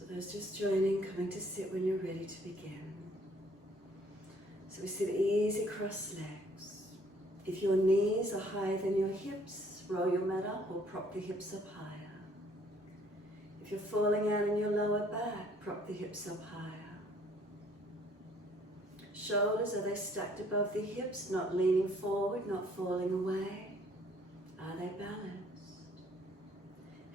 So those just joining, coming to sit when you're ready to begin. So we sit easy cross legs. If your knees are higher than your hips, roll your mat up or prop the hips up higher. If you're falling out in your lower back, prop the hips up higher. Shoulders, are they stacked above the hips, not leaning forward, not falling away? Are they balanced?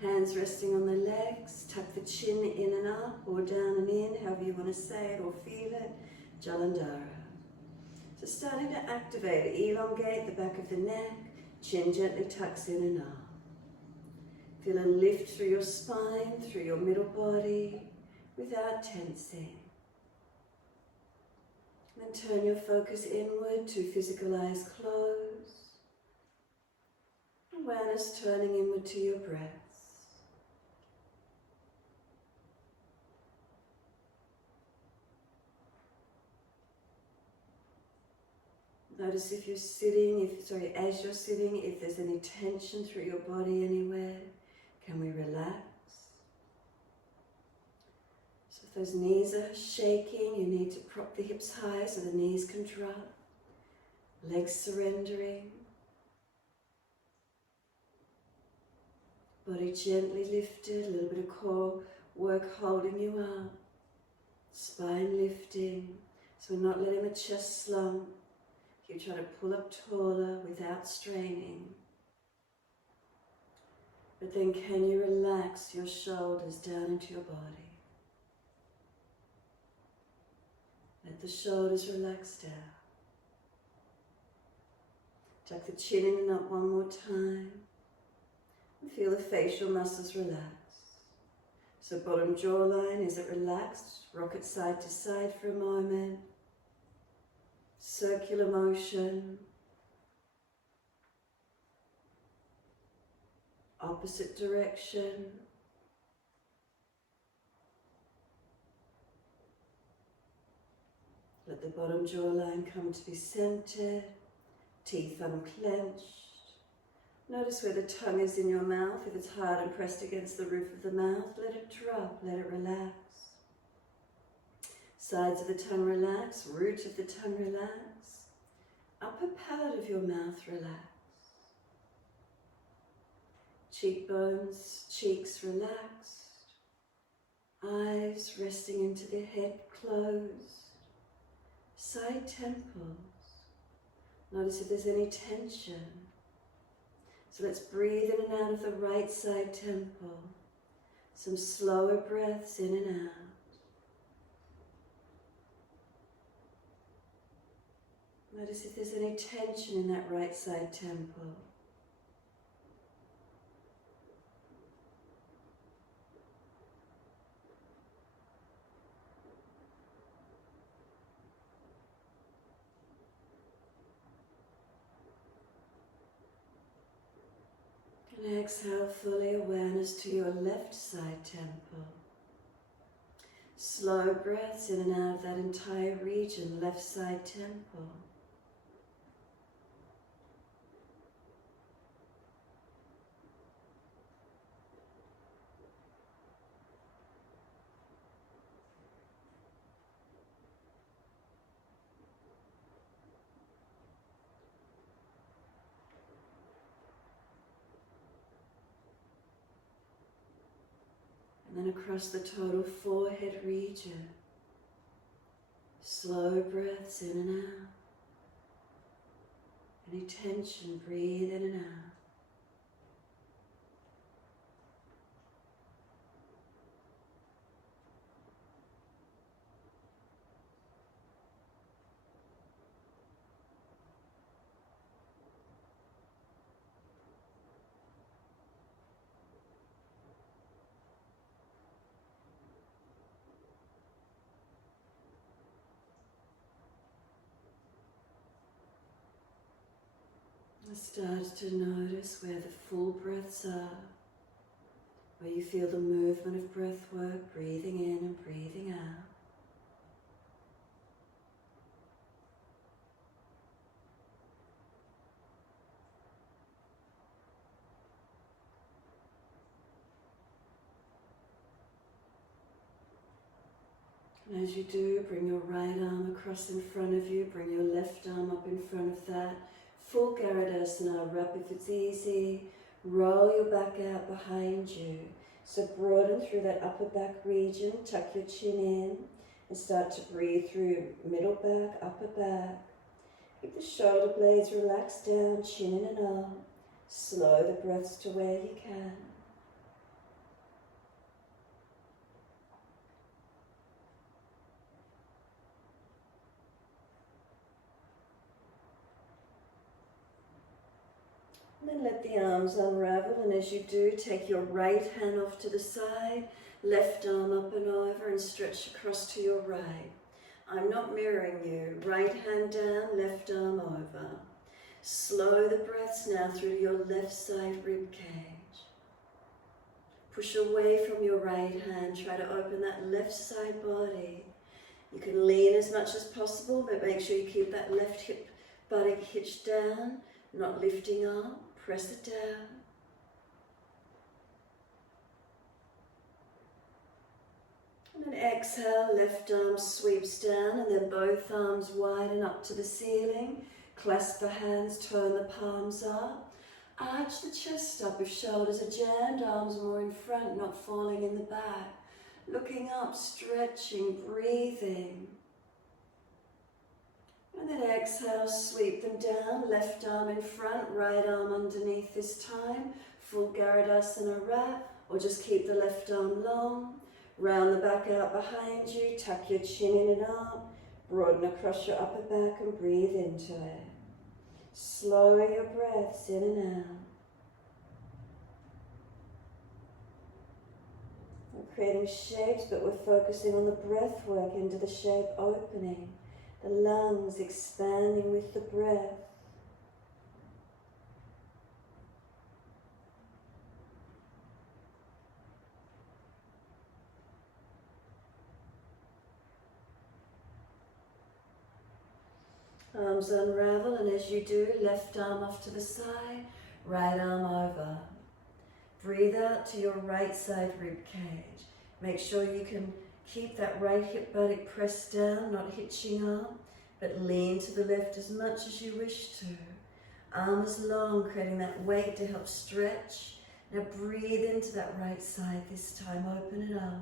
Hands resting on the legs, tuck the chin in and up or down and in, however you want to say it or feel it, Jalandhara. So starting to activate, elongate the back of the neck, chin gently tucks in and up. Feel a lift through your spine, through your middle body, without tensing. Then turn your focus inward to physical eyes closed. Awareness turning inward to your breaths. Notice if you're sitting, as you're sitting, if there's any tension through your body anywhere, can we relax? So if those knees are shaking, you need to prop the hips high so the knees can drop. Legs surrendering. Body gently lifted, a little bit of core work holding you up. Spine lifting, so we're not letting the chest slump. You try to pull up taller without straining. But then can you relax your shoulders down into your body? Let the shoulders relax down. Tuck the chin in and up one more time. And feel the facial muscles relax. So bottom jawline, is it relaxed? Rock it side to side for a moment. Circular motion. Opposite direction. Let the bottom jawline come to be centered, teeth unclenched. Notice where the tongue is in your mouth. If it's hard and pressed against the roof of the mouth, let it drop, let it relax. Sides of the tongue relax, root of the tongue relax. Upper palate of your mouth relax. Cheekbones, cheeks relaxed. Eyes resting into the head closed. Side temples. Notice if there's any tension. So let's breathe in and out of the right side temple. Some slower breaths in and out. Notice if there's any tension in that right side temple. And exhale fully, awareness to your left side temple. Slow breaths in and out of that entire region, left side temple. And then across the total forehead region. Slow breaths in and out. Any tension, breathe in and out. Start to notice where the full breaths are, where you feel the movement of breath work, breathing in and breathing out. And as you do, bring your right arm across in front of you, bring your left arm up in front of that. Full Garudasana, wrap if it's easy. Roll your back out behind you. So broaden through that upper back region, tuck your chin in and start to breathe through middle back, upper back. Keep the shoulder blades relaxed down, chin in and up. Slow the breaths to where you can. And then let the arms unravel, and as you do, take your right hand off to the side, left arm up and over, and stretch across to your right. I'm not mirroring you. Right hand down, left arm over. Slow the breaths now through your left side rib cage. Push away from your right hand. Try to open that left side body. You can lean as much as possible, but make sure you keep that left hip buttock hitched down, not lifting up. Press it down. And then exhale, left arm sweeps down, and then both arms widen up to the ceiling. Clasp the hands, turn the palms up. Arch the chest up if shoulders are jammed, arms more in front, not falling in the back. Looking up, stretching, breathing. And then exhale, sweep them down, left arm in front, right arm underneath this time. Full Garudasana wrap, or just keep the left arm long. Round the back out behind you, tuck your chin in and up, broaden across your upper back and breathe into it. Slow your breaths in and out. We're creating shapes, but we're focusing on the breath work into the shape opening. The lungs expanding with the breath. Arms unravel, and as you do, left arm off to the side, right arm over. Breathe out to your right side rib cage. Make sure you can keep that right hip buttock pressed down, not hitching up, but lean to the left as much as you wish to. Arms long, creating that weight to help stretch. Now breathe into that right side this time, open it up.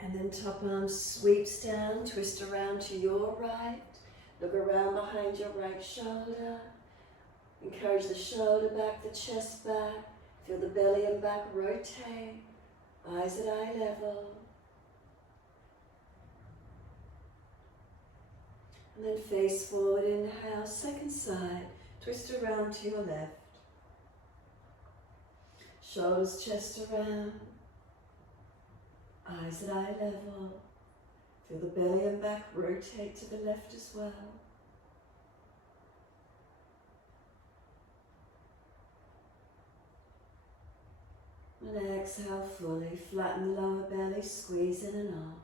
And then top arm sweeps down, twist around to your right. Look around behind your right shoulder. Encourage the shoulder back, the chest back. Feel the belly and back rotate. Eyes at eye level. And then face forward, inhale, second side. Twist around to your left. Shoulders, chest around. Eyes at eye level. Feel the belly and back rotate to the left as well. And exhale fully. Flatten the lower belly, squeeze in and up.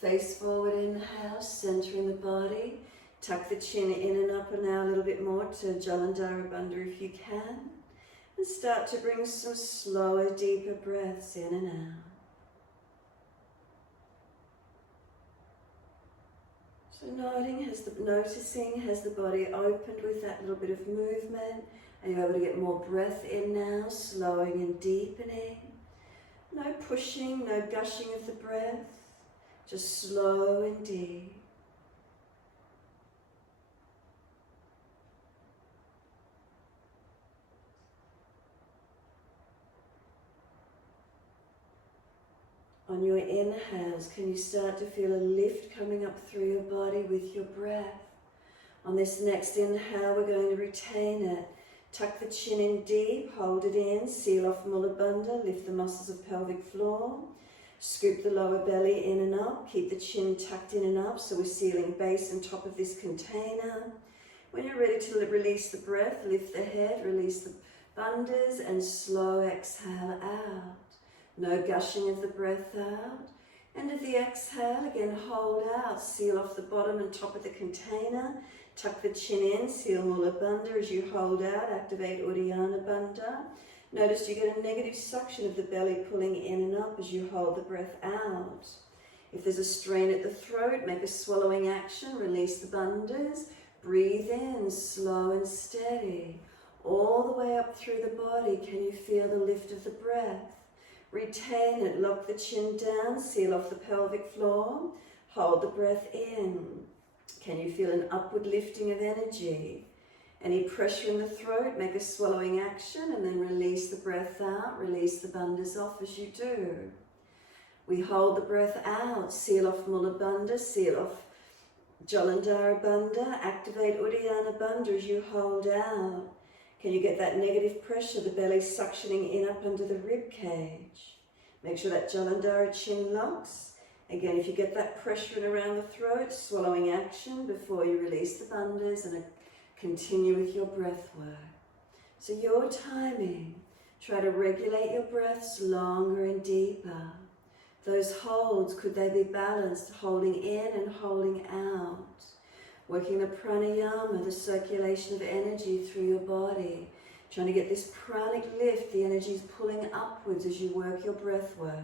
Face forward, inhale, centering the body. Tuck the chin in and up and now a little bit more to Jalandhara Bandha if you can. And start to bring some slower, deeper breaths in and out. So noticing has the body opened with that little bit of movement. Are you able to get more breath in now, slowing and deepening? No pushing, no gushing of the breath, just slow and deep. On your inhales, can you start to feel a lift coming up through your body with your breath? On this next inhale, we're going to retain it. Tuck the chin in deep, hold it in, seal off Mula Bandha, lift the muscles of pelvic floor. Scoop the lower belly in and up, keep the chin tucked in and up so we're sealing base and top of this container. When you're ready to release the breath, lift the head, release the bandhas and slow exhale out. No gushing of the breath out. End of the exhale, again hold out, seal off the bottom and top of the container. Tuck the chin in, seal Mula Bandha as you hold out, activate Uddiyana Bandha. Notice you get a negative suction of the belly pulling in and up as you hold the breath out. If there's a strain at the throat, make a swallowing action, release the bandhas. Breathe in, slow and steady. All the way up through the body, can you feel the lift of the breath? Retain it, lock the chin down, seal off the pelvic floor. Hold the breath in. Can you feel an upward lifting of energy? Any pressure in the throat, make a swallowing action and then release the breath out. Release the bandhas off as you do. We hold the breath out, seal off Mula Bandha, seal off Jalandhara Bandha, activate Uddiyana Bandha as you hold out. Can you get that negative pressure, the belly suctioning in up under the rib cage? Make sure that Jalandhara chin locks. Again, if you get that pressure in around the throat, swallowing action before you release the bandhas and continue with your breath work. So your timing, try to regulate your breaths longer and deeper. Those holds, could they be balanced, holding in and holding out? Working the pranayama, the circulation of energy through your body. Trying to get this pranic lift, the energy is pulling upwards as you work your breath work.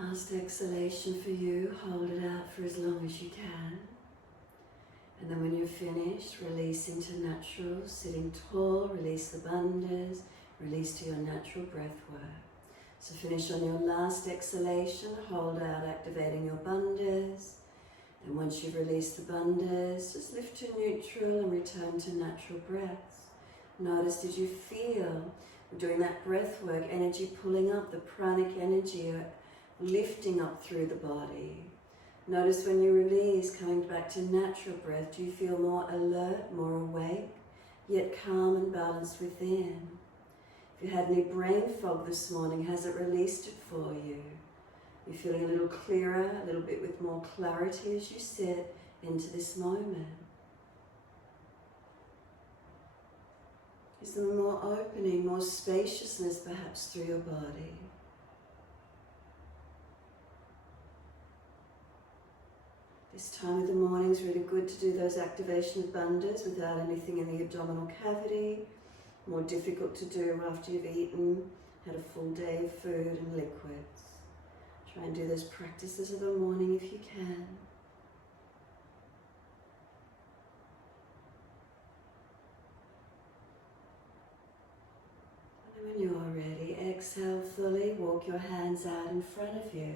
Last exhalation for you, hold it out for as long as you can. And then when you're finished, release into natural, sitting tall, release the bandhas, release to your natural breath work. So finish on your last exhalation, hold out, activating your bandhas. And once you've released the bandhas, just lift to neutral and return to natural breaths. Notice, did you feel, doing that breath work, energy pulling up, the pranic energy lifting up through the body? Notice when you release, coming back to natural breath, do you feel more alert, more awake, yet calm and balanced within? If you had any brain fog this morning, has it released it for you? You're feeling a little clearer, a little bit with more clarity as you sit into this moment. Is there more opening, more spaciousness perhaps through your body? This time of the morning is really good to do those activation of bandhas without anything in the abdominal cavity. More difficult to do after you've eaten, had a full day of food and liquids. Try and do those practices of the morning if you can. walk your hands out in front of you.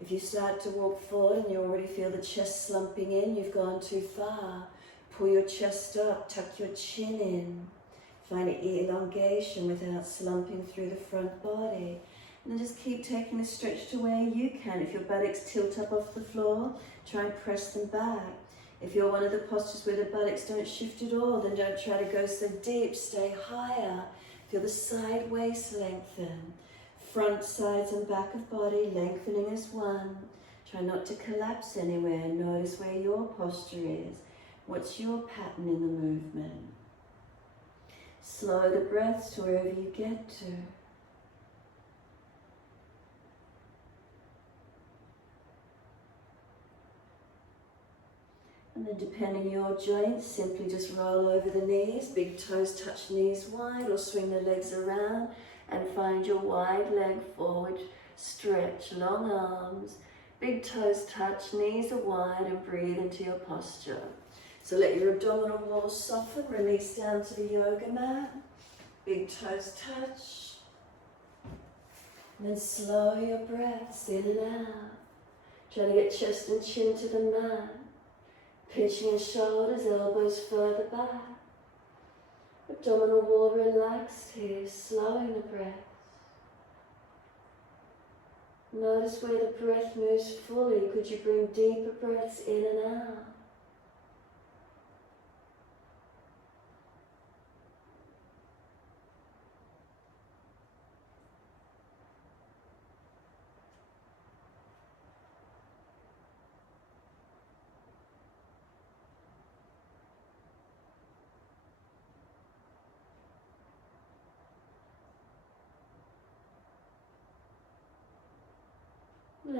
If you start to walk forward and you already feel the chest slumping in, you've gone too far. Pull your chest up, tuck your chin in. Find elongation without slumping through the front body. And then just keep taking a stretch to where you can. If your buttocks tilt up off the floor, try and press them back. If you're one of the postures where the buttocks don't shift at all, then don't try to go so deep, stay higher. Feel the side waist lengthen. Front, sides and back of body lengthening as one. Try not to collapse anywhere. Notice where your posture is. What's your pattern in the movement? Slow the breaths to wherever you get to. And then depending on your joints, simply just roll over the knees, big toes touch knees wide, or swing the legs around and find your wide leg forward, stretch, long arms, big toes touch, knees are wide, and breathe into your posture. So let your abdominal wall soften, release down to the yoga mat, big toes touch, and then slow your breaths in and out. Try to get chest and chin to the mat. Pinching your shoulders, elbows further back. Abdominal wall relaxed here, slowing the breath. Notice where the breath moves fully. Could you bring deeper breaths in and out?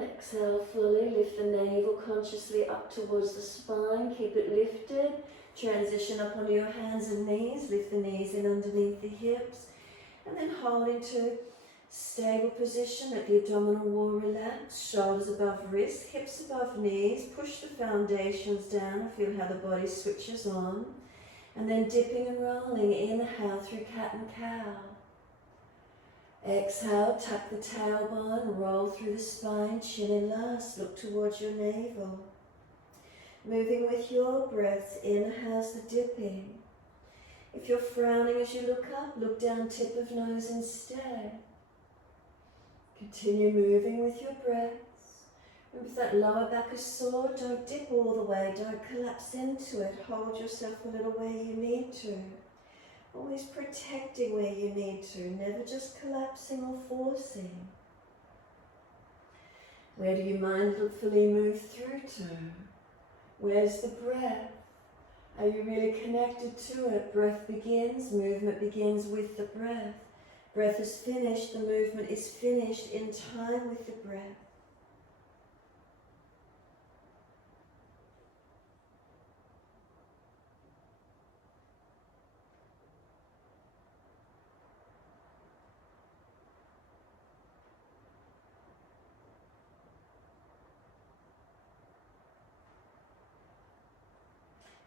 Exhale fully, lift the navel consciously up towards the spine, keep it lifted, transition up onto your hands and knees, lift the knees in underneath the hips, and then hold into stable position, let the abdominal wall relax, shoulders above wrists, hips above knees, push the foundations down, feel how the body switches on, and then dipping and rolling, inhale through cat and cow. Exhale, tuck the tailbone, roll through the spine, chin in last, look towards your navel. Moving with your breaths, inhale's the dipping. If you're frowning as you look up, look down tip of nose instead. Continue moving with your breaths. And if that lower back is sore, don't dip all the way, don't collapse into it. Hold yourself a little where you need to. Always protecting where you need to, never just collapsing or forcing. Where do you mindfully move through to? Where's the breath? Are you really connected to it? Breath begins, movement begins with the breath. Breath is finished, the movement is finished in time with the breath.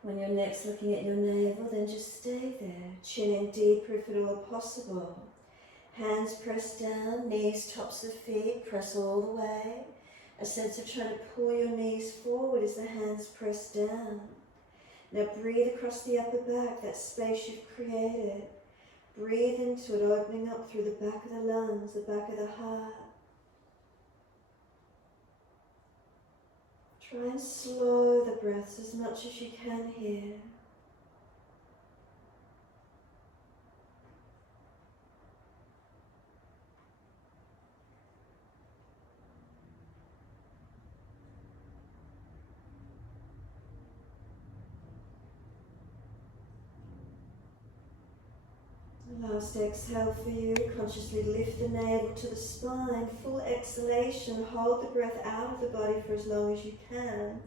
When you're next looking at your navel, then just stay there, chin in deeper if at all possible. Hands pressed down, knees, tops of feet, press all the way. A sense of trying to pull your knees forward as the hands press down. Now breathe across the upper back, that space you've created. Breathe into it, opening up through the back of the lungs, the back of the heart. Try and slow the breaths as much as you can here. Last exhale for you, consciously lift the navel to the spine, full exhalation, hold the breath out of the body for as long as you can.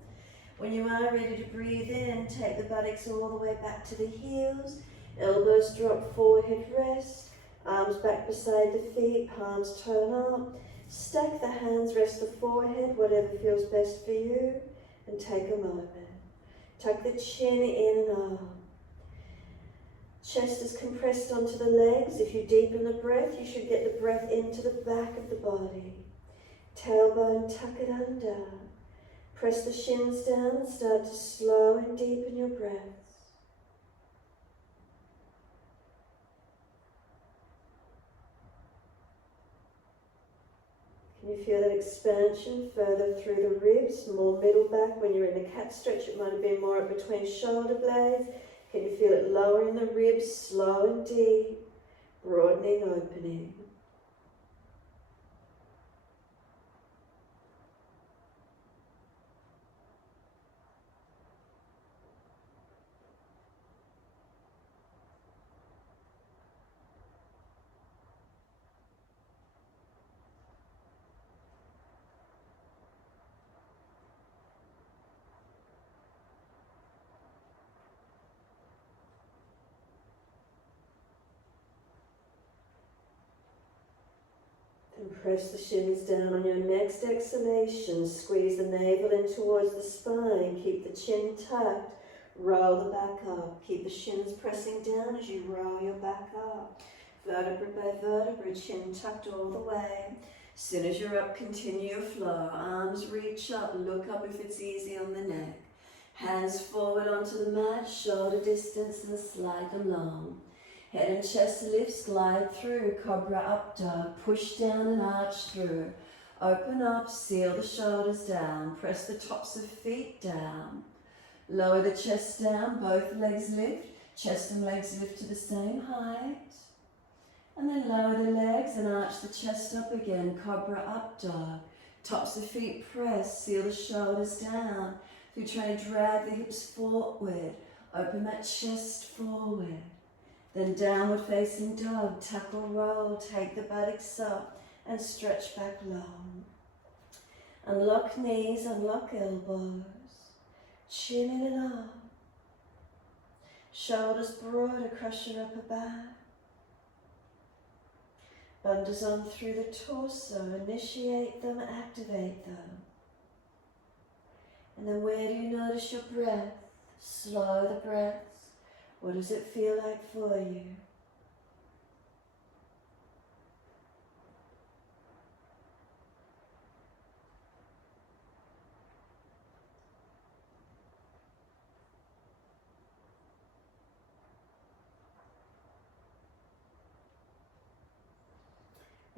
When you are ready to breathe in, take the buttocks all the way back to the heels, elbows drop, forehead rest, arms back beside the feet, palms turn up, stack the hands, rest the forehead, whatever feels best for you, and take a moment. Tuck the chin in and up. Chest is compressed onto the legs. If you deepen the breath, you should get the breath into the back of the body. Tailbone, tuck it under. Press the shins down and start to slow and deepen your breath. Can you feel that expansion further through the ribs, more middle back? When you're in the cat stretch, it might have been more up between shoulder blades. Can you feel it lower in the ribs, slow and deep, broadening, opening? And press the shins down on your next exhalation. Squeeze the navel in towards the spine. Keep the chin tucked. Roll the back up. Keep the shins pressing down as you roll your back up. Vertebra by vertebra, chin tucked all the way. As soon as you're up, continue your flow. Arms reach up. Look up if it's easy on the neck. Hands forward onto the mat. Shoulder distance and slide them long. Head and chest lifts, glide through, cobra up dog, push down and arch through. Open up, seal the shoulders down, press the tops of feet down. Lower the chest down, both legs lift, chest and legs lift to the same height. And then lower the legs and arch the chest up again, cobra up dog. Tops of feet press, seal the shoulders down. If you try to drag the hips forward, open that chest forward. Then downward facing dog, tuck or roll, take the buttocks up and stretch back long. Unlock knees, unlock elbows, chin in and up. Shoulders broad across your upper back. Bandhas on through the torso, initiate them, activate them. And then where do you notice your breath? Slow the breath. What does it feel like for you?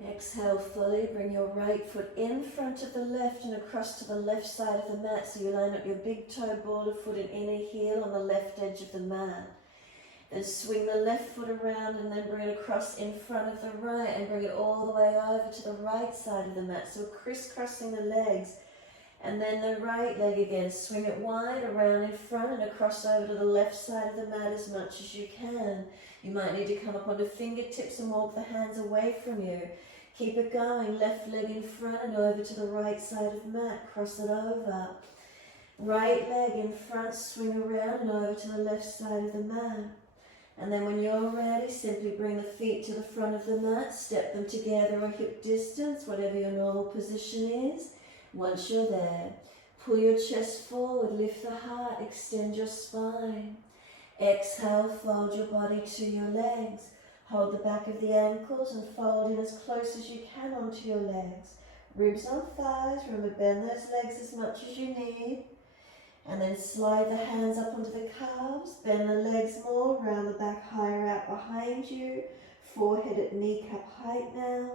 Exhale fully, bring your right foot in front of the left and across to the left side of the mat, so you line up your big toe, ball of foot and inner heel on the left edge of the mat. Then swing the left foot around and then bring it across in front of the right and bring it all the way over to the right side of the mat. So crisscrossing the legs. And then the right leg again. Swing it wide around in front and across over to the left side of the mat as much as you can. You might need to come up onto fingertips and walk the hands away from you. Keep it going. Left leg in front and over to the right side of the mat. Cross it over. Right leg in front, swing around and over to the left side of the mat. And then when you're ready, simply bring the feet to the front of the mat, step them together a hip distance, whatever your normal position is. Once you're there, pull your chest forward, lift the heart, extend your spine. Exhale, fold your body to your legs. Hold the back of the ankles and fold in as close as you can onto your legs. Ribs on thighs, remember bend those legs as much as you need. And then slide the hands up onto the calves, bend the legs more, round the back higher out behind you, forehead at kneecap height now.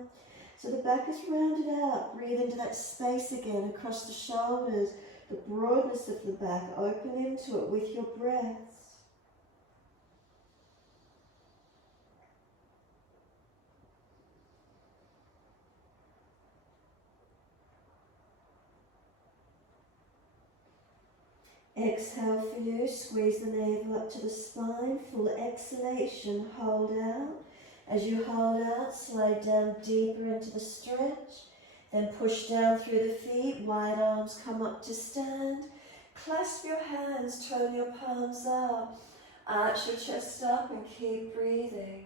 So the back is rounded out, breathe into that space again across the shoulders, the broadness of the back, open into it with your breaths. Exhale for you, squeeze the navel up to the spine, full exhalation, hold out. As you hold out, slide down deeper into the stretch, then push down through the feet, wide arms come up to stand. Clasp your hands, turn your palms up, arch your chest up and keep breathing.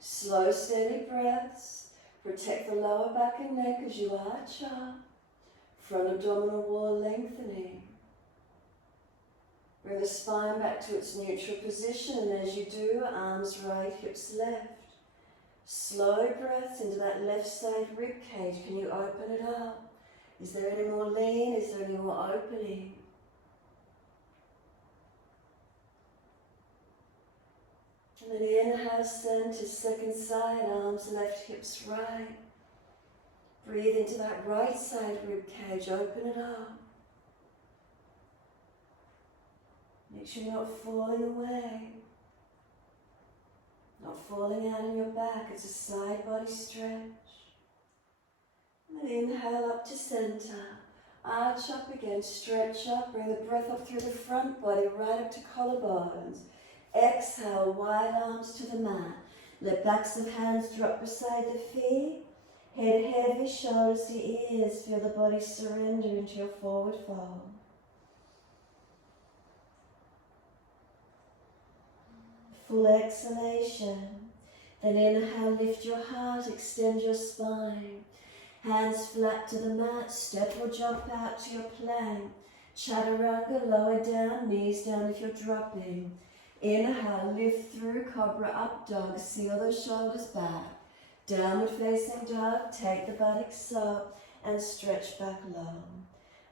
Slow, steady breaths, protect the lower back and neck as you arch up, front abdominal wall lengthening. Bring the spine back to its neutral position, and as you do, arms right, hips left. Slow breaths into that left side rib cage. Can you open it up? Is there any more lean? Is there any more opening? And then inhale, center, second side, arms left, hips right. Breathe into that right side rib cage, open it up. Make sure you're not falling away. Not falling out on your back, it's a side body stretch. And then inhale up to center. Arch up again, stretch up, bring the breath up through the front body, right up to collarbones. Exhale, wide arms to the mat. Let backs of hands drop beside the feet. Head heavy, shoulders to ears. Feel the body surrender into your forward fold. Full exhalation. Then inhale, lift your heart, extend your spine. Hands flat to the mat, step or jump out to your plank. Chaturanga, lower down, knees down if you're dropping. Inhale, lift through, cobra up dog, seal those shoulders back. Downward facing dog, take the buttocks up and stretch back long.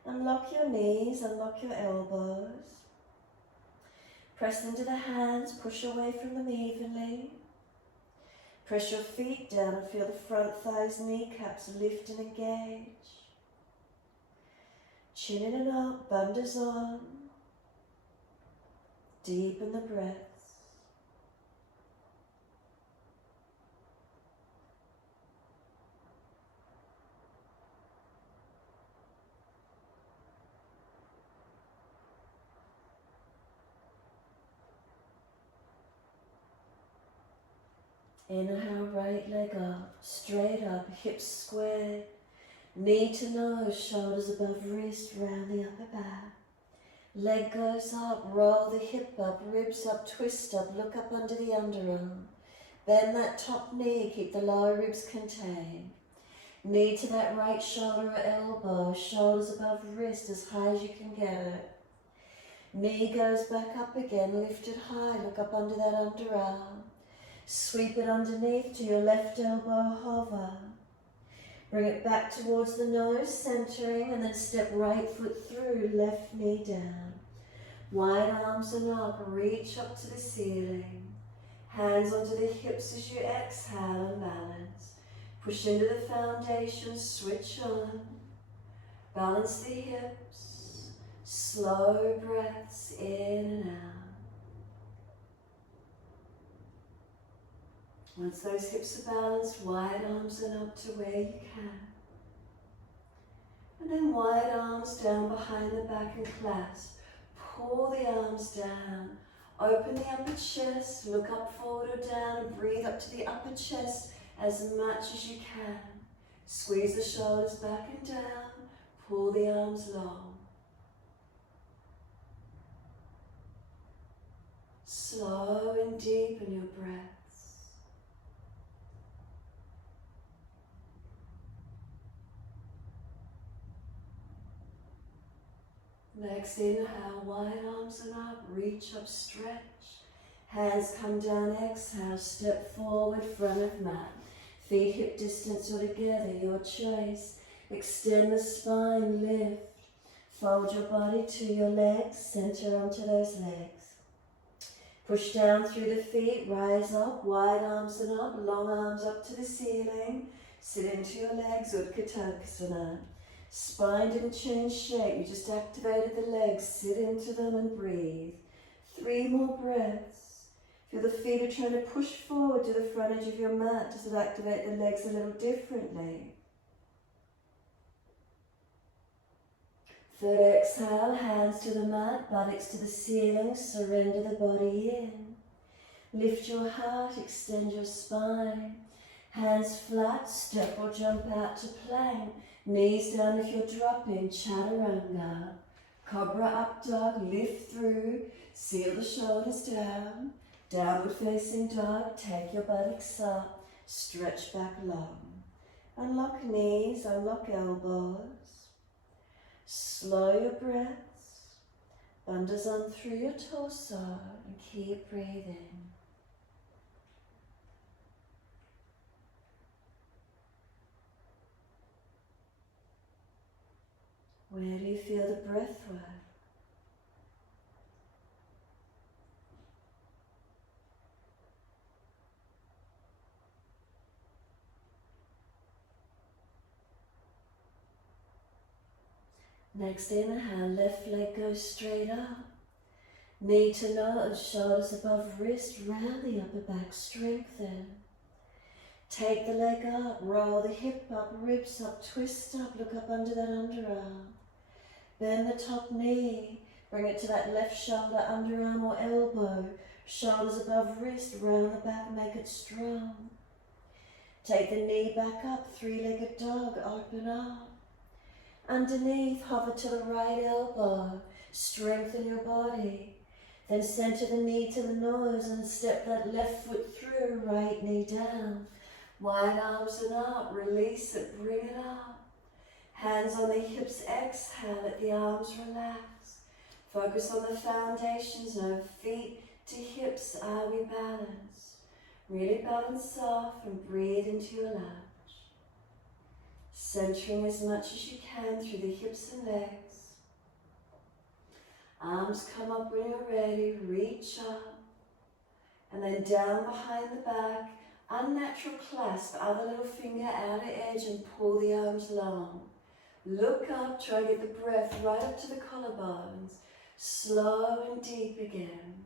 Unlock your knees, unlock your elbows. Press into the hands, push away from them evenly. Press your feet down and feel the front thighs, kneecaps lift and engage. Chin in and up, bandhas on. Deepen the breaths. Inhale, right leg up, straight up, hips square, knee to nose, shoulders above wrist, round the upper back. Leg goes up, roll the hip up, ribs up, twist up, look up under the underarm. Bend that top knee, keep the lower ribs contained. Knee to that right shoulder or elbow, shoulders above wrist as high as you can get it. Knee goes back up again, lift it high, look up under that underarm. Sweep it underneath to your left elbow, hover. Bring it back towards the nose, centering, and then step right foot through, left knee down. Wide arms and up, reach up to the ceiling. Hands onto the hips as you exhale and balance. Push into the foundation, switch on. Balance the hips. Slow breaths in and out. Once those hips are balanced, wide arms and up to where you can. And then wide arms down behind the back and clasp. Pull the arms down. Open the upper chest, look up, forward or down, and breathe up to the upper chest as much as you can. Squeeze the shoulders back and down. Pull the arms long. Slow and deepen your breath. Next inhale, wide arms and up, reach up, stretch. Hands come down, exhale, step forward, front of mat. Feet hip distance or together, your choice. Extend the spine, lift. Fold your body to your legs, center onto those legs. Push down through the feet, rise up, wide arms and up, long arms up to the ceiling. Sit into your legs, Trikanasana. Spine didn't change shape, you just activated the legs. Sit into them and breathe. 3 more breaths. Feel the feet are trying to push forward to the front edge of your mat. Does it activate the legs a little differently? Third exhale, hands to the mat, buttocks to the ceiling, surrender the body in. Lift your heart, extend your spine. Hands flat, step or jump out to plank. Knees down if you're dropping, chaturanga. Cobra up dog, lift through, seal the shoulders down. Downward facing dog, take your buttocks up, stretch back long. Unlock knees, unlock elbows. Slow your breaths. Bandhas on through your torso and keep breathing. Where do you feel the breath work? Next inhale, left leg goes straight up. Knee to nose, shoulders above wrist, round the upper back, strengthen. Take the leg up, roll the hip up, ribs up, twist up, look up under that underarm. Bend the top knee, bring it to that left shoulder, underarm or elbow. Shoulders above wrist, round the back, make it strong. Take the knee back up, three-legged dog, open up. Underneath, hover to the right elbow, strengthen your body. Then center the knee to the nose and step that left foot through, right knee down. Wide arms and up, release it, bring it up. Hands on the hips, exhale, let the arms relax. Focus on the foundations, no feet to hips, are we balanced? Really balance off and breathe into your lunge. Centering as much as you can through the hips and legs. Arms come up when you're ready, reach up. And then down behind the back, unnatural clasp, other little finger outer edge and pull the arms long. Look up, try to get the breath right up to the collarbones. Slow and deep again.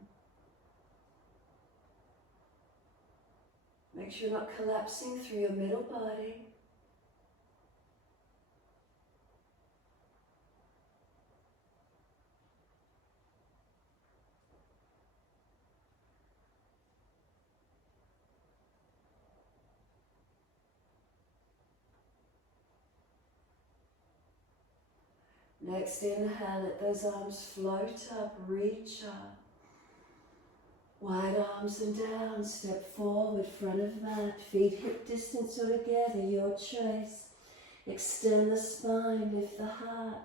Make sure you're not collapsing through your middle body. Next inhale, let those arms float up, reach up. Wide arms and down, step forward, front of mat, feet hip distance or together, your choice. Extend the spine, lift the heart,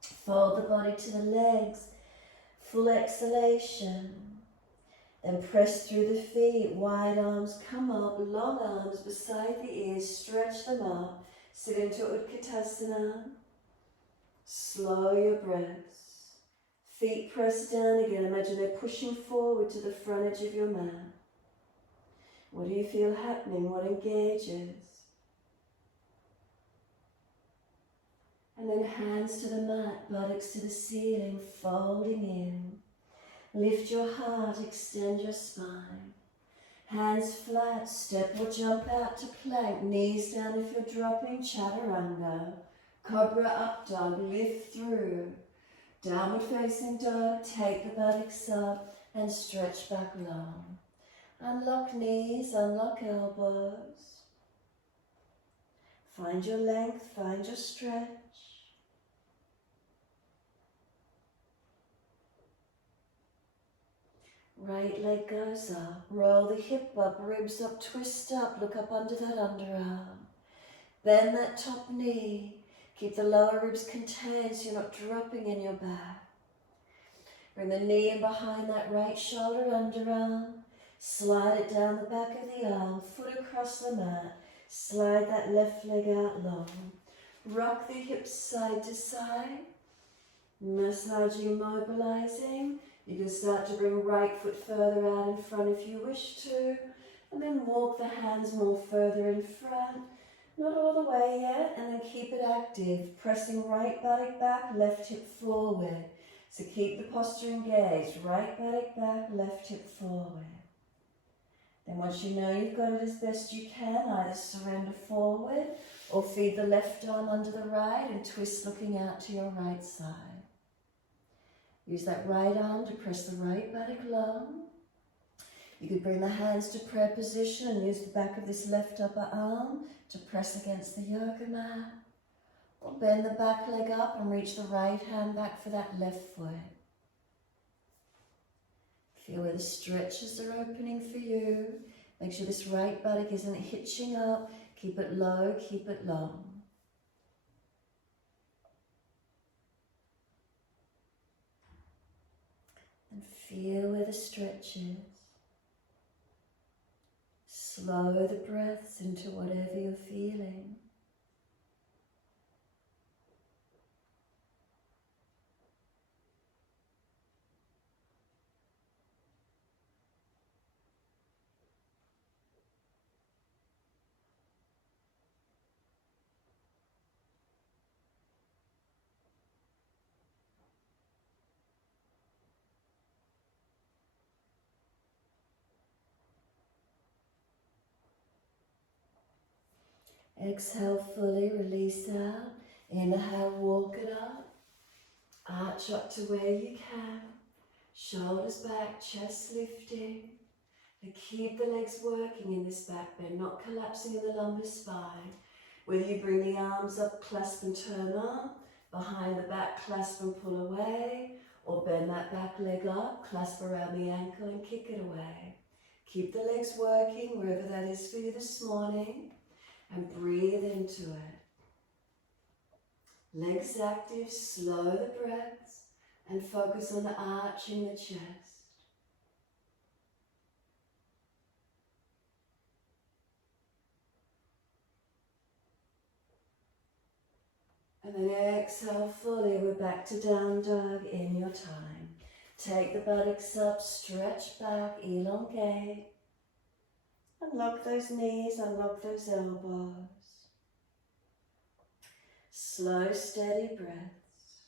fold the body to the legs, full exhalation. Then press through the feet, wide arms come up, long arms beside the ears, stretch them up, sit into Utkatasana. Slow your breaths. Feet press down again. Imagine they're pushing forward to the front edge of your mat. What do you feel happening? What engages? And then hands to the mat, buttocks to the ceiling, folding in. Lift your heart, extend your spine. Hands flat, step or jump out to plank. Knees down if you're dropping, chaturanga. Cobra up dog, lift through. Downward facing dog, take the buttocks up and stretch back long. Unlock knees, unlock elbows. Find your length, find your stretch. Right leg goes up, roll the hip up, ribs up, twist up, look up under that underarm. Bend that top knee. Keep the lower ribs contained so you're not dropping in your back. Bring the knee in behind that right shoulder, underarm. Slide it down the back of the arm, foot across the mat. Slide that left leg out long. Rock the hips side to side. Massaging, mobilizing. You can start to bring right foot further out in front if you wish to. And then walk the hands more further in front. Not all the way yet, and then keep it active, pressing right buttock back, left hip forward. So keep the posture engaged, right buttock back, left hip forward. Then once you know you've got it as best you can, either surrender forward or feed the left arm under the right and twist looking out to your right side. Use that right arm to press the right buttock long. You could bring the hands to prayer position and use the back of this left upper arm to press against the yoga mat. Or bend the back leg up and reach the right hand back for that left foot. Feel where the stretches are opening for you. Make sure this right buttock isn't hitching up. Keep it low, keep it long. And feel where the stretch is. Slow the breaths into whatever you're feeling. Exhale fully, release out. Inhale, walk it up. Arch up to where you can. Shoulders back, chest lifting. And keep the legs working in this back bend, not collapsing in the lumbar spine. Whether you bring the arms up, clasp and turn up, behind the back, clasp and pull away, or bend that back leg up, clasp around the ankle and kick it away. Keep the legs working wherever that is for you this morning. And breathe into it. Legs active, slow the breaths, and focus on arching the chest. And then exhale fully, we're back to down dog in your time. Take the buttocks up, stretch back, elongate. Unlock those knees, unlock those elbows. Slow, steady breaths.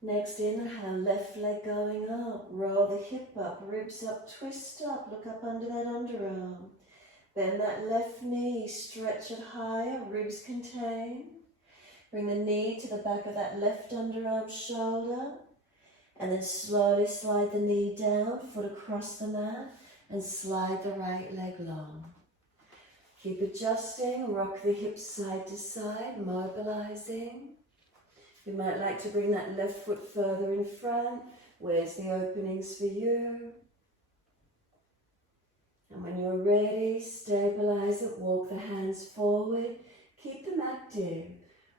Next inhale, left leg going up. Roll the hip up, ribs up, twist up. Look up under that underarm. Bend that left knee, stretch it higher, ribs contain. Bring the knee to the back of that left underarm shoulder. And then slowly slide the knee down, foot across the mat, and slide the right leg long. Keep adjusting, rock the hips side to side, mobilizing. You might like to bring that left foot further in front. Where's the openings for you? And when you're ready, stabilize it, walk the hands forward. Keep them active.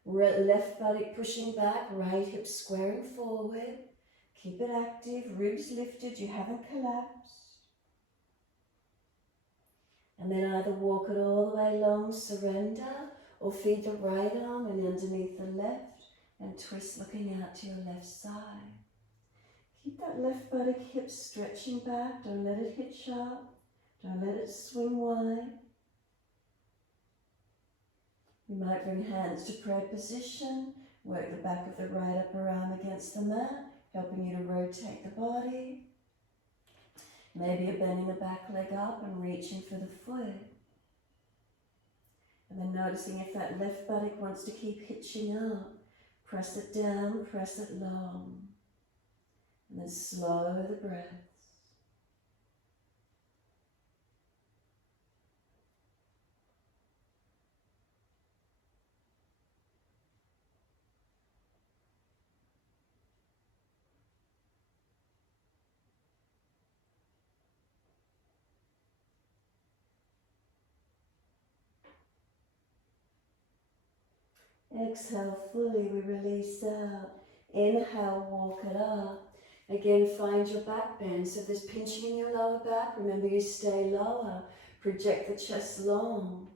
Left buttock pushing back, right hip squaring forward. Keep it active, ribs lifted, you haven't collapsed. And then either walk it all the way long, surrender, or feed the right arm and underneath the left and twist looking out to your left side. Keep that left buttock hip stretching back, don't let it hit sharp, don't let it swing wide. You might bring hands to prayer position, work the back of the right upper arm against the mat, helping you to rotate the body. Maybe you're bending the back leg up and reaching for the foot. And then noticing if that left buttock wants to keep hitching up. Press it down, press it long. And then slow the breath. Exhale fully, we release out. Inhale, walk it up. Again, find your back bend. So if there's pinching in your lower back, remember you stay lower. Project the chest long.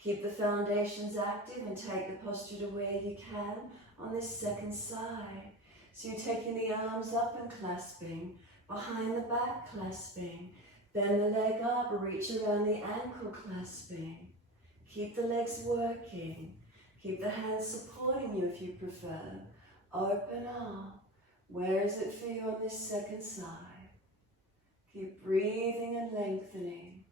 Keep the foundations active and take the posture to where you can on this second side. So you're taking the arms up and clasping, behind the back clasping. Bend the leg up, reach around the ankle clasping. Keep the legs working. Keep the hands supporting you if you prefer. Open up. Where is it for you on this second side? Keep breathing and lengthening.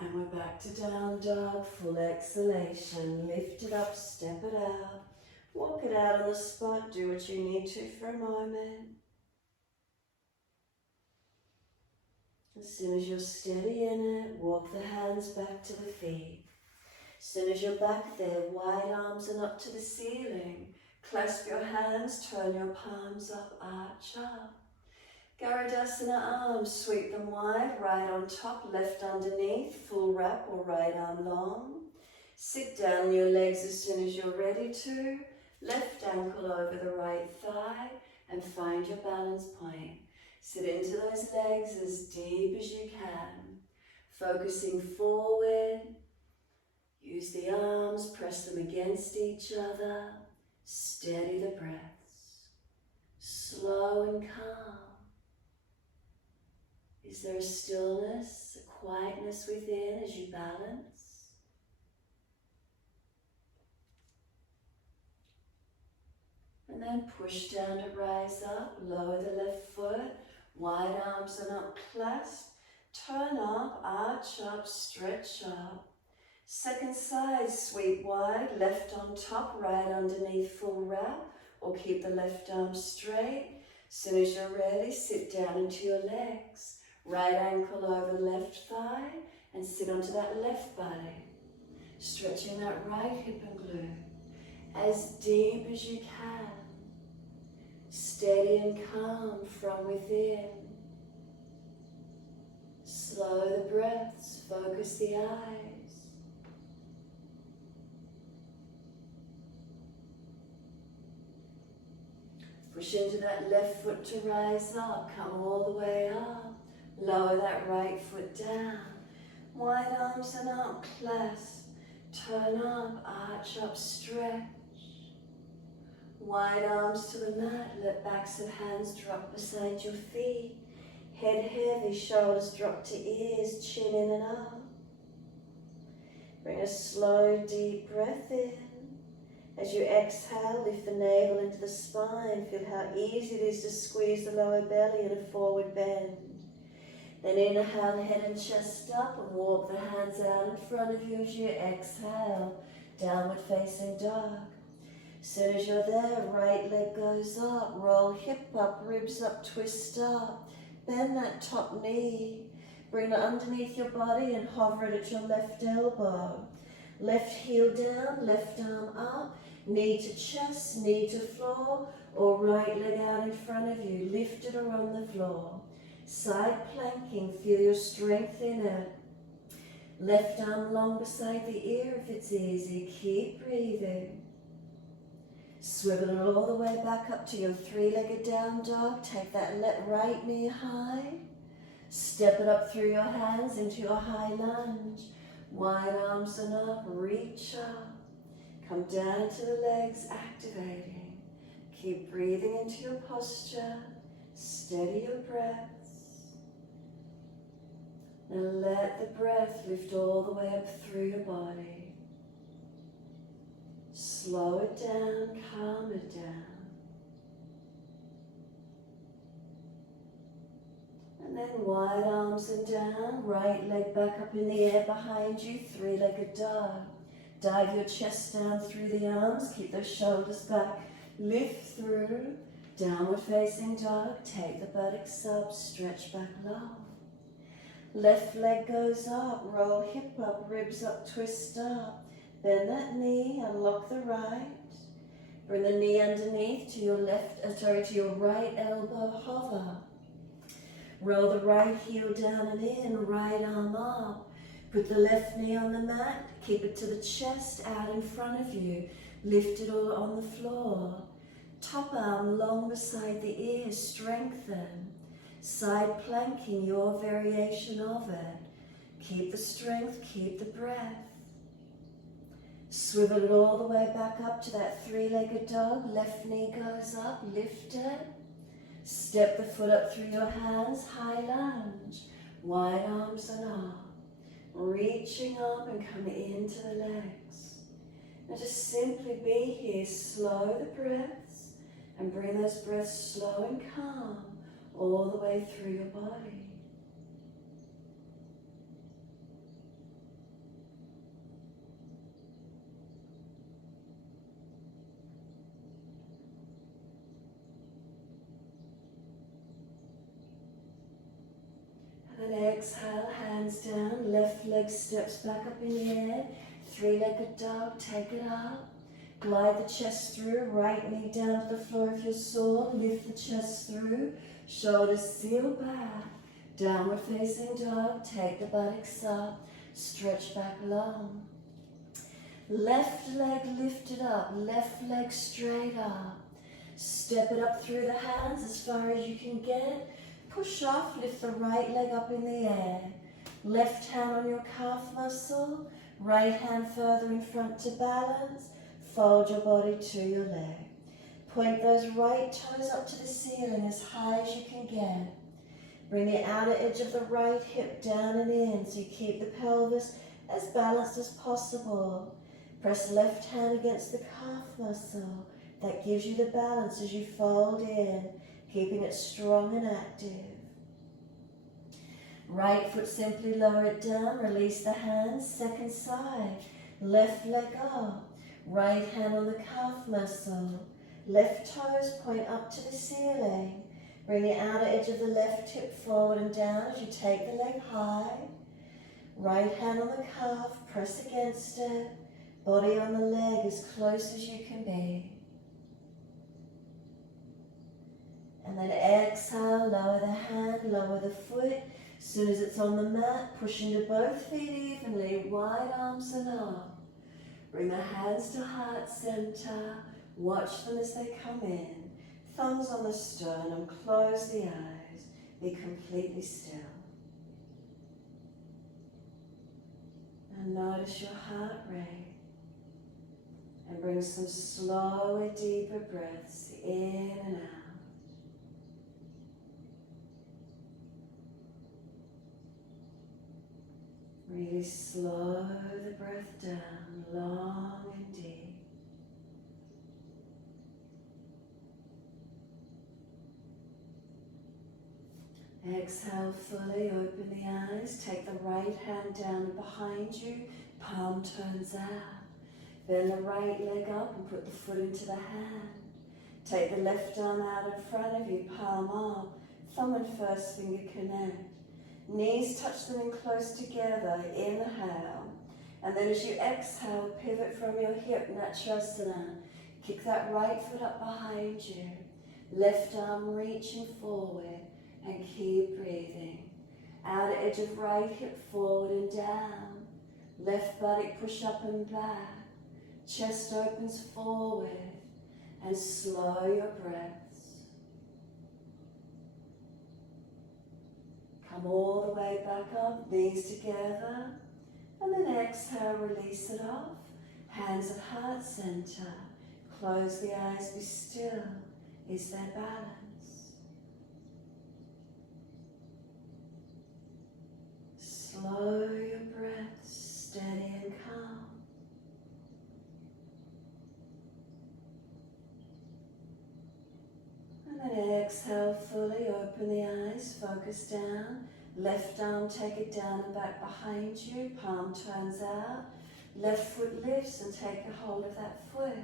And we're back to down dog, full exhalation. Lift it up, step it out. Walk it out on the spot. Do what you need to for a moment. As soon as you're steady in it, walk the hands back to the feet. As soon as you're back there, wide arms and up to the ceiling. Clasp your hands, turn your palms up, arch up. Go Trikanasana arms, sweep them wide, right on top, left underneath, full wrap or right arm long. Sit down on your legs as soon as you're ready to. Left ankle over the right thigh and find your balance point. Sit into those legs as deep as you can. Focusing forward. Use the arms, press them against each other. Steady the breaths. Slow and calm. Is there a stillness, a quietness within as you balance? And then push down to rise up, lower the left foot, wide arms and up, clasp, turn up, arch up, stretch up. Second side, sweep wide, left on top, right underneath, full wrap, or keep the left arm straight. As soon as you're ready, sit down into your legs. Right ankle over left thigh, and sit onto that left body. Stretching that right hip and glute as deep as you can. Steady and calm from within. Slow the breaths, focus the eyes. Push into that left foot to rise up, come all the way up. Lower that right foot down. Wide arms and up, clasp. Turn up, arch up, stretch. Wide arms to the mat, let backs of hands drop beside your feet. Head heavy, shoulders drop to ears, chin in and up. Bring a slow, deep breath in. As you exhale, lift the navel into the spine. Feel how easy it is to squeeze the lower belly in a forward bend. Then inhale, head and chest up, and walk the hands out in front of you as you exhale. Downward facing dog. As soon as you're there, right leg goes up, roll hip up, ribs up, twist up. Bend that top knee. Bring it underneath your body and hover it at your left elbow. Left heel down, left arm up, knee to chest, knee to floor, or right leg out in front of you, lifted or on the floor. Side planking, feel your strength in it. Left arm long beside the ear if it's easy, keep breathing. Swivel it all the way back up to your three-legged down dog. Take that right knee high. Step it up through your hands into your high lunge. Wide arms and up, reach up. Come down into the legs, activating. Keep breathing into your posture. Steady your breaths. And let the breath lift all the way up through your body. Slow it down, calm it down. And then wide arms and down, right leg back up in the air behind you, three-legged dog. Dive your chest down through the arms, keep those shoulders back, lift through, downward facing dog, take the buttocks up, stretch back low. Left leg goes up, roll hip up, ribs up, twist up. Bend that knee, unlock the right. Bring the knee underneath to your to your right elbow, hover. Roll the right heel down and in, right arm up. Put the left knee on the mat, keep it to the chest, out in front of you. Lift it all on the floor. Top arm long beside the ear, strengthen. Side planking, your variation of it. Keep the strength, keep the breath. Swivel it all the way back up to that three-legged dog. Left knee goes up, lift it. Step the foot up through your hands, high lunge. Wide arms and up. Reaching up and coming into the legs. Now just simply be here, slow the breaths and bring those breaths slow and calm all the way through your body. And then exhale, hands down, left leg steps back up in the air, three-legged dog, take it up. Glide the chest through, right knee down to the floor if you're sore, lift the chest through, Shoulders seal back. Downward facing dog. Take the buttocks up. Stretch back long. Left leg lifted up. Left leg straight up. Step it up through the hands as far as you can get. Push off. Lift the right leg up in the air. Left hand on your calf muscle. Right hand further in front to balance. Fold your body to your leg. Point those right toes up to the ceiling as high as you can get. Bring the outer edge of the right hip down and in so you keep the pelvis as balanced as possible. Press left hand against the calf muscle. That gives you the balance as you fold in, keeping it strong and active. Right foot, simply lower it down, release the hands, second side. Left leg up, right hand on the calf muscle. Left toes point up to the ceiling. Bring the outer edge of the left hip forward and down as you take the leg high. Right hand on the calf, press against it. Body on the leg as close as you can be. And then exhale, lower the hand, lower the foot. As soon as it's on the mat, push into both feet evenly, wide arms and up. Bring the hands to heart center. Watch them as they come in. Thumbs on the sternum, close the eyes. Be completely still. And notice your heart rate. And bring some slower, deeper breaths in and out. Really slow the breath down, long and deep. Exhale fully, open the eyes. Take the right hand down behind you, palm turns out. Bend the right leg up and put the foot into the hand. Take the left arm out in front of you, palm up, thumb and first finger connect. Knees touch them in close together, inhale. And then as you exhale, pivot from your hip, Trikanasana. Kick that right foot up behind you. Left arm reaching forward and keep breathing. Outer edge of right hip forward and down. Left buttock push up and back. Chest opens forward and slow your breaths. Come all the way back up, knees together, and then exhale, release it off. Hands at heart center. Close the eyes, be still. Is there balance? Slow your breath, steady and calm. And then exhale fully, open the eyes, focus down. Left arm, take it down and back behind you, palm turns out. Left foot lifts and take a hold of that foot.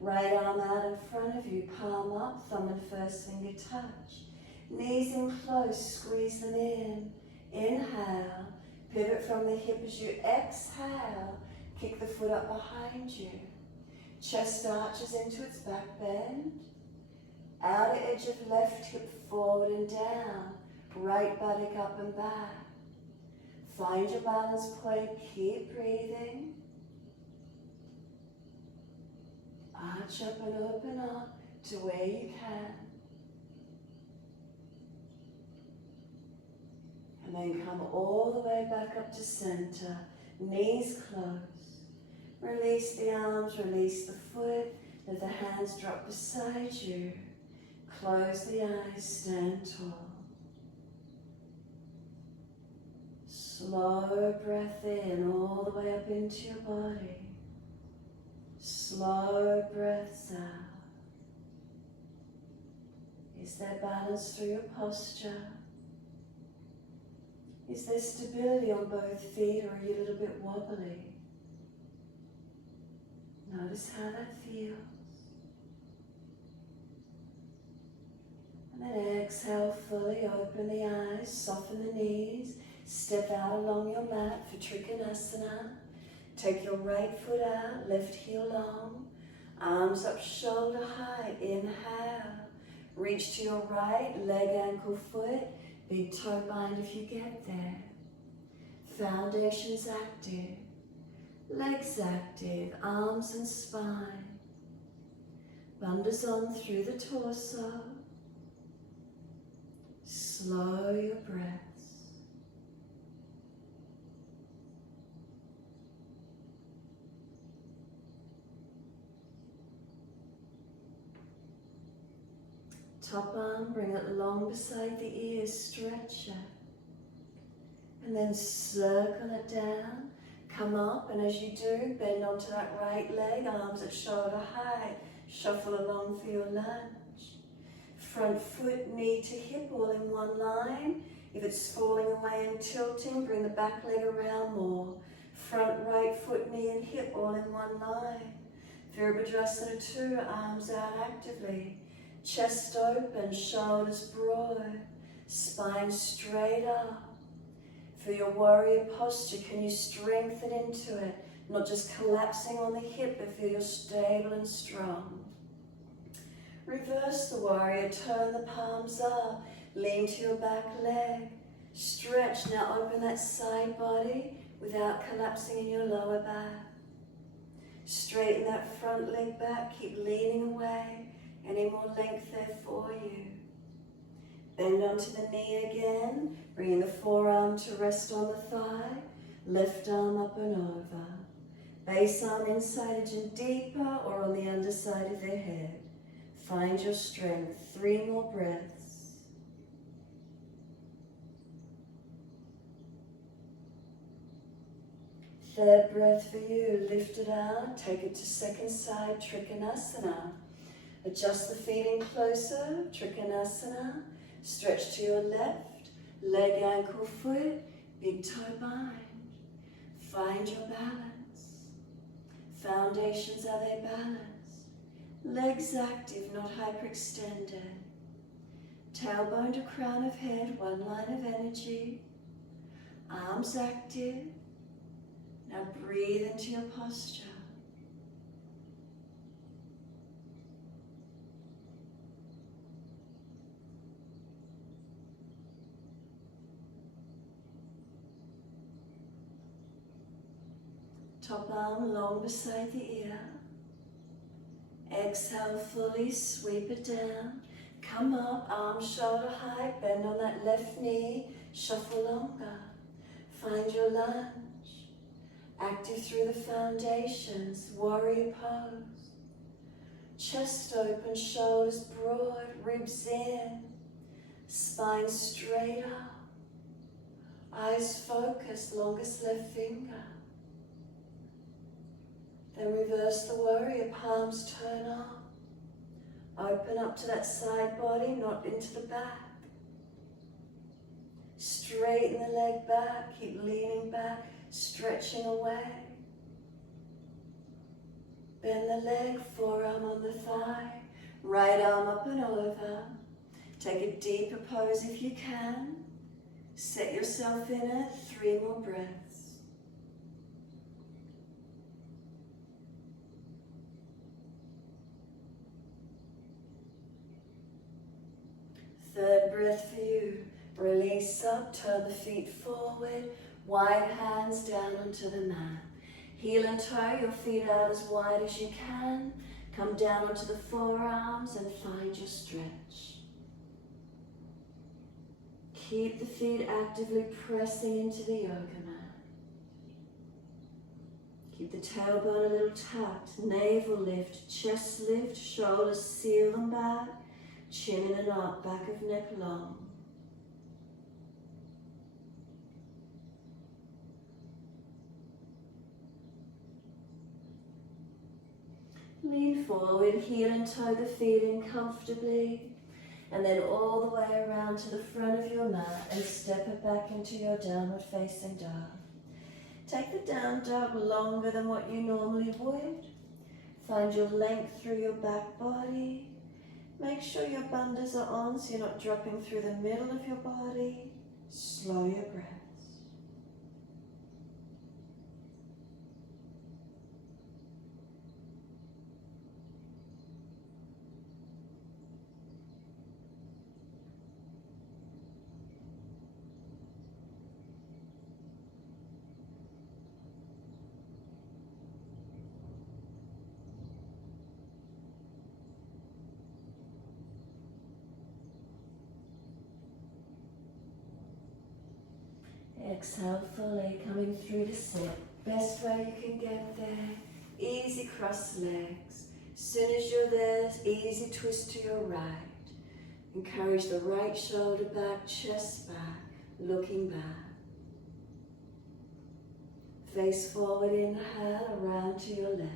Right arm out in front of you, palm up, thumb and first finger touch. Knees in close, squeeze them in. Inhale, pivot from the hip as you exhale. Kick the foot up behind you. Chest arches into its back bend. Outer edge of left hip forward and down. Right buttock up and back. Find your balance point, keep breathing. Arch up and open up to where you can. And then come all the way back up to center. Knees close. Release the arms, release the foot. Let the hands drop beside you. Close the eyes, stand tall. Slow breath in all the way up into your body. Slow breaths out. Is there balance through your posture? Is there stability on both feet, or are you a little bit wobbly? Notice how that feels. And then exhale fully, open the eyes, soften the knees, step out along your mat for Trikanasana. Take your right foot out, left heel long, arms up shoulder height, inhale. Reach to your right, leg, ankle, foot, big toe bind if you get there. Foundations active, legs active, arms and spine. Bandhas on through the torso. Slow your breaths. Top arm, bring it long beside the ears, stretch it. And then circle it down, come up, and as you do, bend onto that right leg, arms at shoulder height, shuffle along for your lunge. Front foot, knee to hip, all in one line. If it's falling away and tilting, bring the back leg around more. Front right foot, knee and hip, all in one line. Virabhadrasana 2, arms out actively. Chest open, shoulders broad, spine straight up. For your warrior posture, can you strengthen into it? Not just collapsing on the hip, but feel you're stable and strong. Reverse the warrior, turn the palms up, lean to your back leg. Stretch, now open that side body without collapsing in your lower back. Straighten that front leg back, keep leaning away. Any more length there for you. Bend onto the knee again, bringing the forearm to rest on the thigh, left arm up and over. Base arm inside edge and deeper or on the underside of their head. Find your strength. 3 more breaths. Third breath for you, lift it out, take it to second side, Trikanasana. Adjust the feet in closer, Trikanasana. Stretch to your left, leg, ankle, foot, big toe bind. Find your balance. Foundations, are they balanced? Legs active, not hyperextended. Tailbone to crown of head, one line of energy. Arms active. Now breathe into your posture. Top arm long beside the ear. Exhale fully, sweep it down. Come up, arms shoulder height, bend on that left knee, shuffle longer. Find your lunge. Active through the foundations, warrior pose. Chest open, shoulders broad, ribs in. Spine straight up. Eyes focused, longest left finger. Then reverse the warrior, palms turn up. Open up to that side body, not into the back. Straighten the leg back, keep leaning back, stretching away. Bend the leg, forearm on the thigh, right arm up and over. Take a deeper pose if you can. Set yourself in it, 3 more breaths. Third breath for you. Release up, turn the feet forward, wide hands down onto the mat. Heel and toe your feet out as wide as you can. Come down onto the forearms and find your stretch. Keep the feet actively pressing into the yoga mat. Keep the tailbone a little tucked, navel lift, chest lift, shoulders seal them back. Chin in and up, back of neck long. Lean forward, heel and toe the feet in comfortably. And then all the way around to the front of your mat and step it back into your downward facing dog. Take the down dog longer than what you normally would. Find your length through your back body. Make sure your bandhas are on so you're not dropping through the middle of your body. Slow your breaths. Exhale fully, coming through to sit. Best way you can get there. Easy cross legs. Soon as you're there, easy twist to your right. Encourage the right shoulder back, chest back, looking back. Face forward, inhale, around to your left.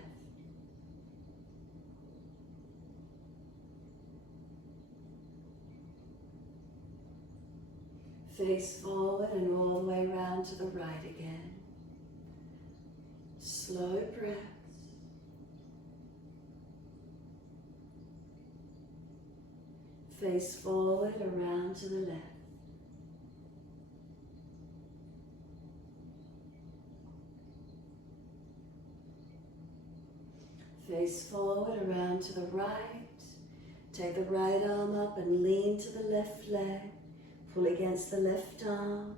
Face forward and all the way around to the right again. Slow breaths. Face forward, around to the left. Face forward, around to the right. Take the right arm up and lean to the left leg. Pull against the left arm.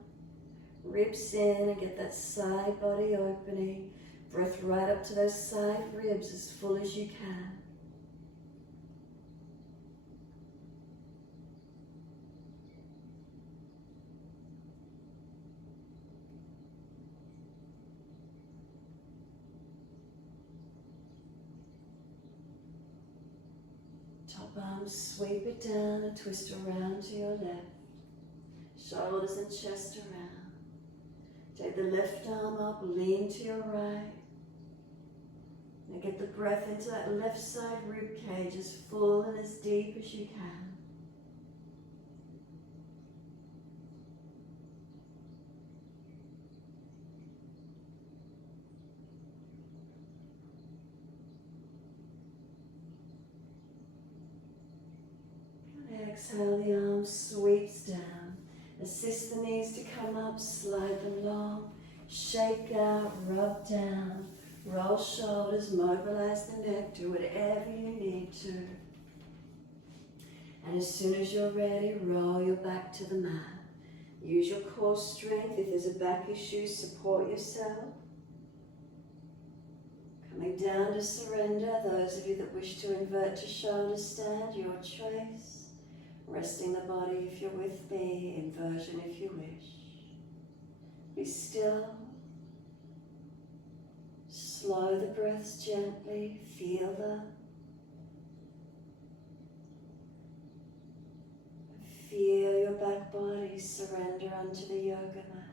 Ribs in and get that side body opening. Breath right up to those side ribs as full as you can. Top arm, sweep it down and twist around to your left. Shoulders and chest around. Take the left arm up, lean to your right. Now get the breath into that left side rib cage as full and as deep as you can. Exhale, the arm sweeps down. Assist the knees to come up, slide them long. Shake out, rub down. Roll shoulders, mobilise the neck, do whatever you need to. And as soon as you're ready, roll your back to the mat. Use your core strength. If there's a back issue, support yourself. Coming down to surrender. Those of you that wish to invert to shoulder stand, your choice. Resting the body if you're with me, inversion if you wish. Be still. Slow the breaths gently, feel them. Feel your back body surrender onto the yoga mat.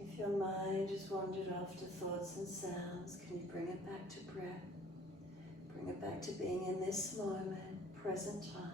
If your mind has wandered off to thoughts and sounds, can you bring it back to breath? Bring it back to being in this moment, present time.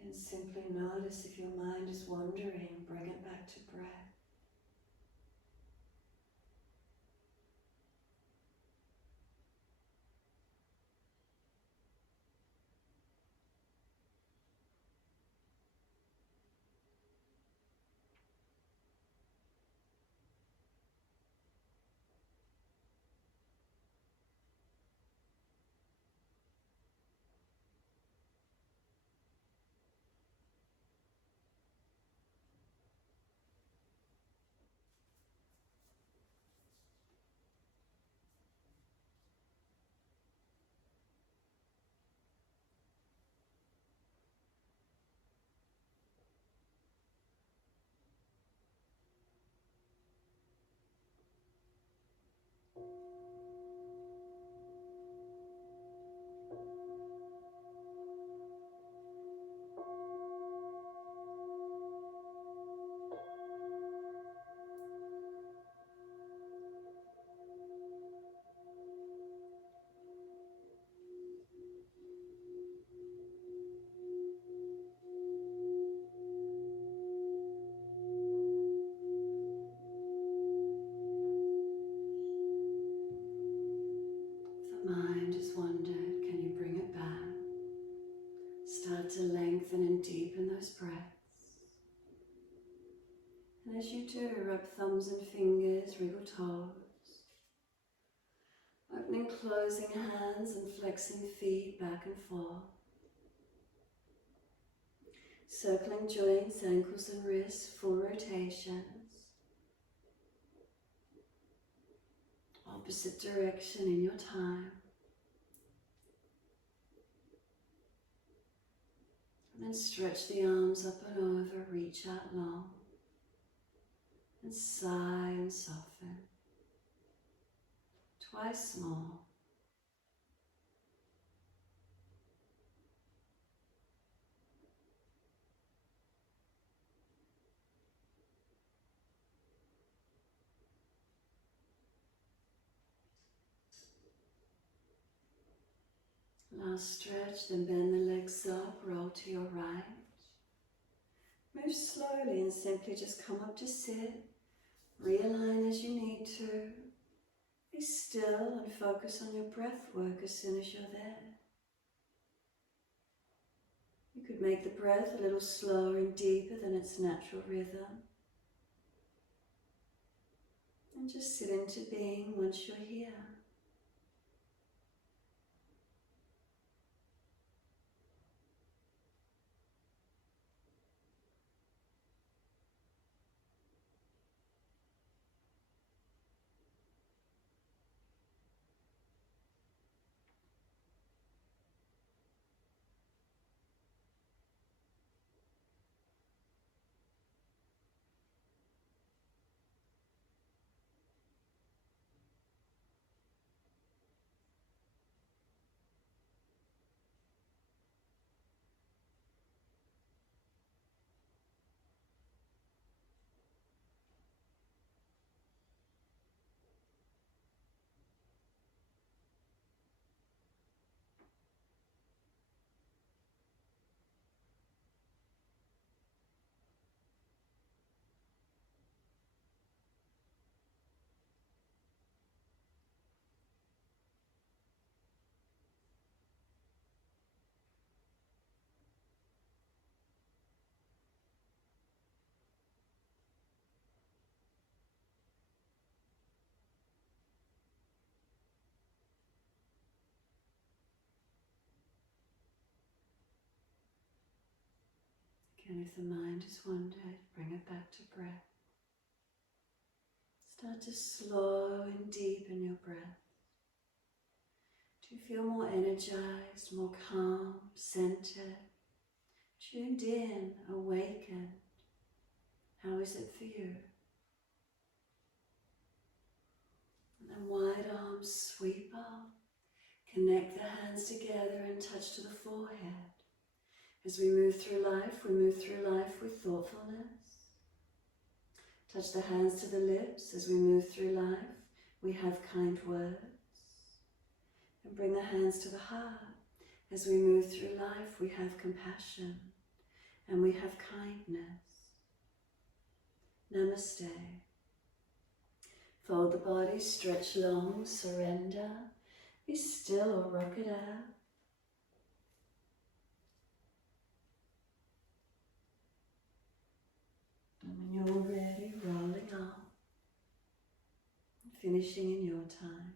And simply notice if your mind is wandering, bring it back to breath. those breaths. And as you do, rub thumbs and fingers, wriggle toes, opening, closing hands and flexing feet back and forth. Circling joints, ankles and wrists, full rotations. Opposite direction in your time. And then stretch the arms up and over, reach out long. And sigh and soften. Twice more. Last stretch, then bend the legs up, roll to your right. Move slowly and simply just come up to sit. Realign as you need to. Be still and focus on your breath work as soon as you're there. You could make the breath a little slower and deeper than its natural rhythm. And just sit into being once you're here. Again, if the mind has wandered, bring it back to breath. Start to slow and deepen your breath. Do you feel more energized, more calm, centered, tuned in, awakened? How is it for you? And then wide arms sweep up. Connect the hands together and touch to the forehead. As we move through life with thoughtfulness. Touch the hands to the lips. As we move through life, we have kind words. And bring the hands to the heart. As we move through life, we have compassion and we have kindness. Namaste. Fold the body, stretch long, surrender. Be still or rock it out. And when you're ready, rolling up, finishing in your time.